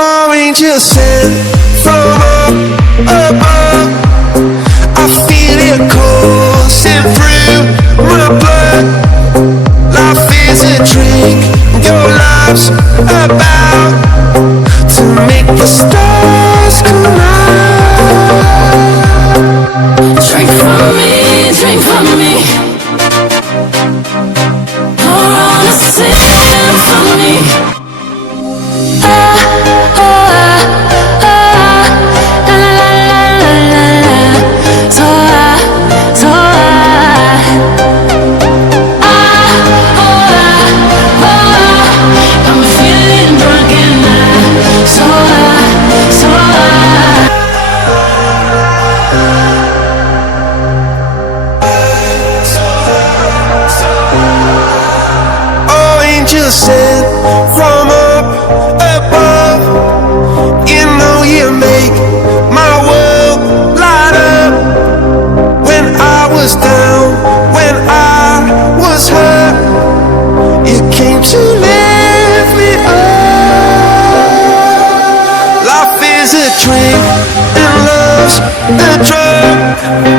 Angels sent from up above. I feel it coursing through my blood. Life is a drink, your life's about to make the stars come out. Drink from me, drink from me. Pour on a sip from me. Sent from up above. You know you make my world light up. When I was down, when I was hurt, you came to lift me up. Life is a drink and love's a drug.